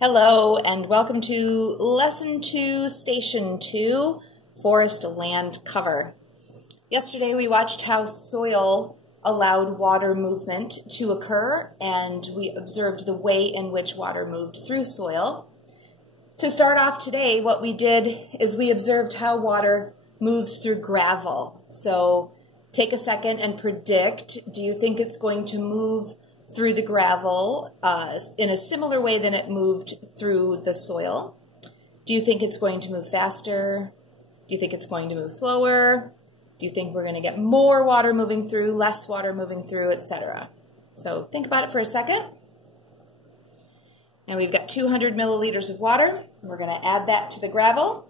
Hello and welcome to Lesson 2, Station 2, Forest Land Cover. Yesterday we watched how soil allowed water movement to occur, and we observed the way in which water moved through soil. To start off today, what we did is we observed how water moves through gravel. So take a second and predict, do you think it's going to move through the gravel in a similar way than it moved through the soil? Do you think it's going to move faster? Do you think it's going to move slower? Do you think we're going to get more water moving through, less water moving through, etc.? So think about it for a second. And we've got 200 milliliters of water. We're going to add that to the gravel.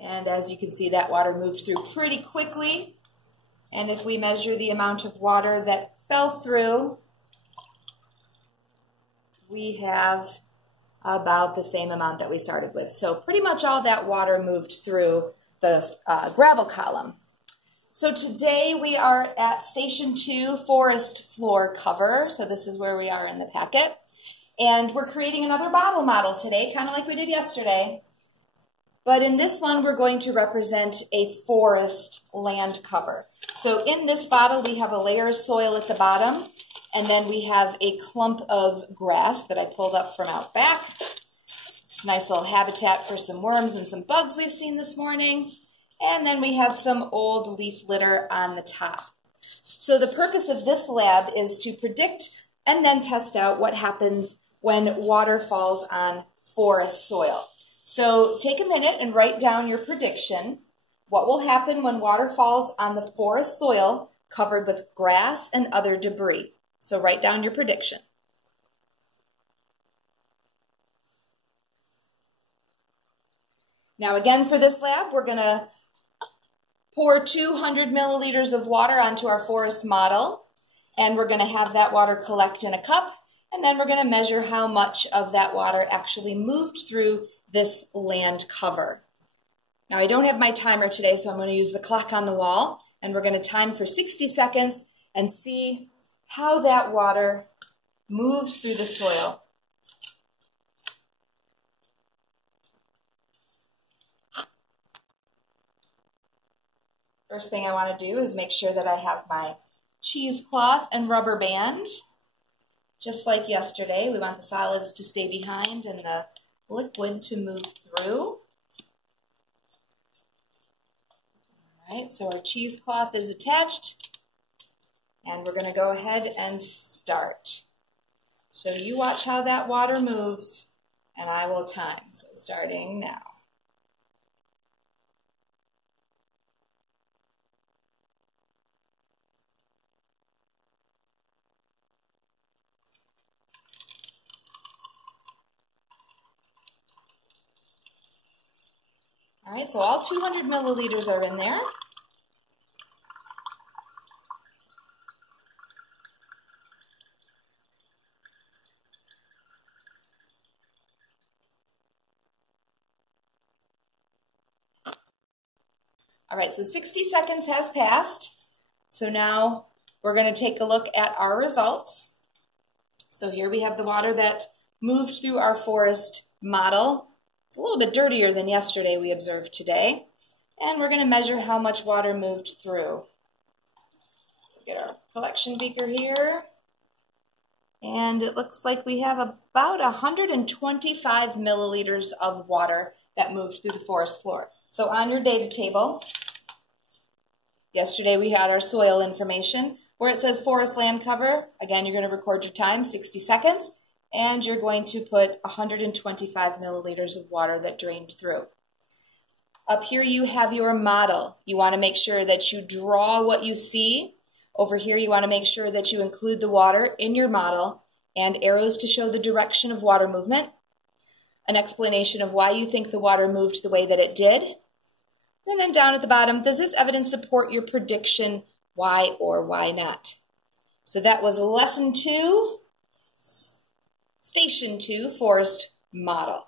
And as you can see, that water moved through pretty quickly. And if we measure the amount of water that fell through, we have about the same amount that we started with. So pretty much all that water moved through the gravel column. So today we are at Station 2, Forest Floor Cover. So this is where we are in the packet. And we're creating another bottle model today, kind of like we did yesterday. But in this one, we're going to represent a forest land cover. So in this bottle, we have a layer of soil at the bottom, and then we have a clump of grass that I pulled up from out back. It's a nice little habitat for some worms and some bugs we've seen this morning. And then we have some old leaf litter on the top. So the purpose of this lab is to predict and then test out what happens when water falls on forest soil. So take a minute and write down your prediction. What will happen when water falls on the forest soil covered with grass and other debris? So write down your prediction. Now again, for this lab, we're going to pour 200 milliliters of water onto our forest model, and we're going to have that water collect in a cup, and then we're going to measure how much of that water actually moved through this land cover. Now I don't have my timer today, so I'm going to use the clock on the wall, and we're going to time for 60 seconds and see how that water moves through the soil. First thing I want to do is make sure that I have my cheesecloth and rubber band. Just like yesterday, we want the solids to stay behind and the liquid to move through. All right, so our cheesecloth is attached, and we're going to go ahead and start. So you watch how that water moves, and I will time. So starting now. All right, so all 200 milliliters are in there. All right, so 60 seconds has passed. So now we're going to take a look at our results. So here we have the water that moved through our forest model. It's a little bit dirtier than yesterday we observed today. And we're going to measure how much water moved through. So get our collection beaker here. And it looks like we have about 125 milliliters of water that moved through the forest floor. So on your data table, yesterday we had our soil information. Where it says forest land cover, again, you're going to record your time, 60 seconds. And you're going to put 125 milliliters of water that drained through. Up here you have your model. You want to make sure that you draw what you see. Over here you want to make sure that you include the water in your model and arrows to show the direction of water movement, an explanation of why you think the water moved the way that it did. And then down at the bottom, does this evidence support your prediction? Why or why not? So that was Lesson 2. Station 2, Forest Model.